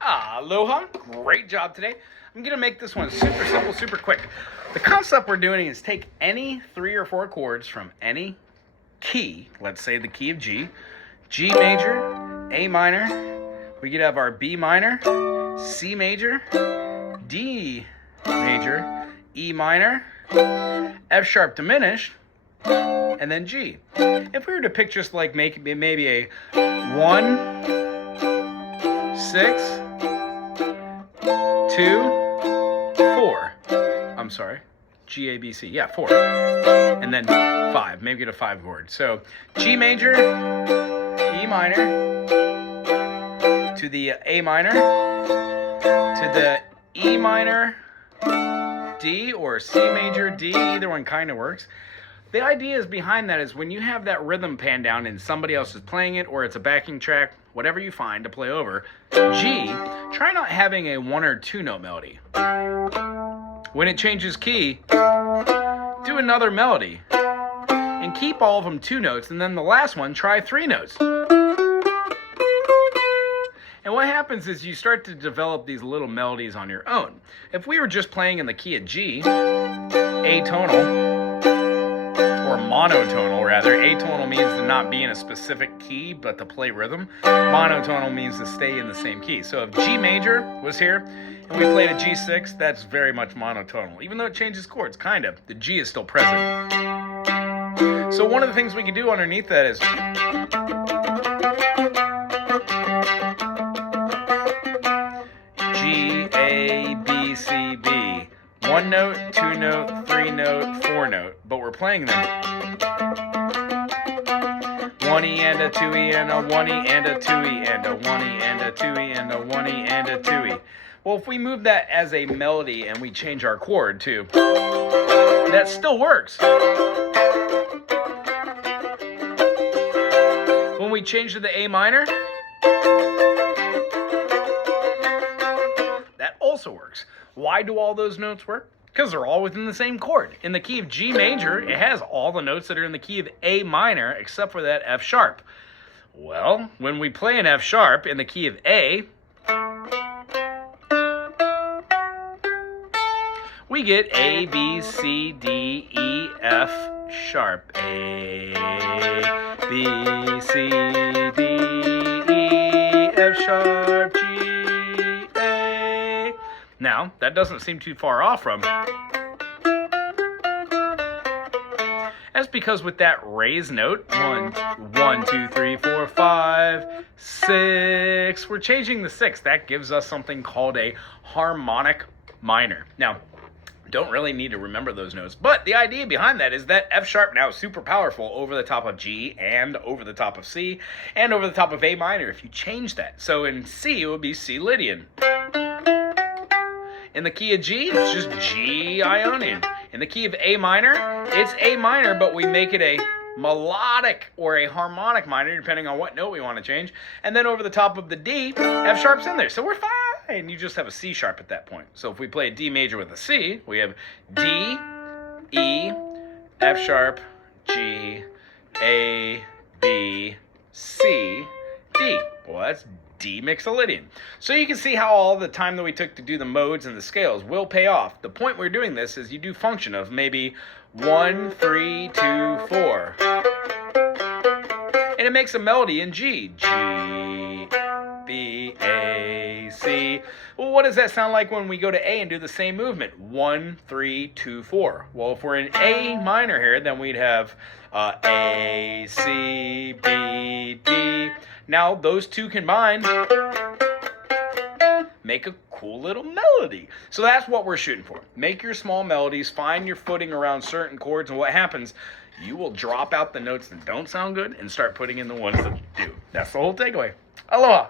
Aloha, great job today. I'm going to make this one super simple, super quick. The concept we're doing is take any 3 or 4 chords from any key, let's say the key of G, G major, A minor, we could have our B minor, C major, D major, E minor, F sharp diminished, and then G. If we were to pick just like maybe a 1, 6, 2, 4. I'm sorry. G, A, B, C. Yeah, 4. And then 5. Maybe get a 5 chord. So G major, E minor, to the A minor, to the E minor, D, or C major, D. Either one kind of works. The idea is behind that is when you have that rhythm pan down and somebody else is playing it, or it's a backing track, whatever you find to play over, G, try not having a 1 or 2 note melody. When it changes key, do another melody. And keep all of them 2 notes, and then the last one, try 3 notes. And what happens is you start to develop these little melodies on your own. If we were just playing in the key of G, atonal, or monotonal rather. Atonal means to not be in a specific key, but to play rhythm. Monotonal means to stay in the same key. So if G major was here, and we played a G6, that's very much monotonal. Even though it changes chords, kind of. The G is still present. So one of the things we can do underneath that is G, A, B, C, B. 1 note, 2 note, 3 note, 4 note, but we're playing them 1E and a 2E and a 1E and a 2E and a 1E and a 2E and a 1E and a 2E. Well, if we move that as a melody and we change our chord too, that still works. When we change to the A minor, that also works. Why do all those notes work? Because they're all within the same chord. In the key of G major, it has all the notes that are in the key of A minor, except for that F sharp. Well, when we play an F sharp in the key of A, we get A, B, C, D, E, F sharp. A, B, C, D, E, F sharp, G. Now, that doesn't seem too far off from. That's because with that raised note, 1, 2, 3, 4, 5, 6, we're changing the 6. That gives us something called a harmonic minor. Now, don't really need to remember those notes, but the idea behind that is that F sharp now is super powerful over the top of G and over the top of C and over the top of A minor if you change that. So in C, it would be C Lydian. In the key of G, it's just G Ionian. In the key of A minor, it's A minor, but we make it a melodic or a harmonic minor, depending on what note we want to change. And then over the top of the D, F sharp's in there. So we're fine. You just have a C sharp at that point. So if we play a D major with a C, we have D, E, F sharp, G, A, B, C, D. Well, that's D Mixolydian. So you can see how all the time that we took to do the modes and the scales will pay off. The point we're doing this is you do function of maybe 1, 3, 2, 4. And it makes a melody in G. G, B, A, C. Well, what does that sound like when we go to A and do the same movement? 1, 3, 2, 4. Well, if we're in A minor here, then we'd have A, C, B, D. Now, those two combined make a cool little melody. So that's what we're shooting for. Make your small melodies, find your footing around certain chords, and what happens, you will drop out the notes that don't sound good and start putting in the ones that do. That's the whole takeaway. Aloha!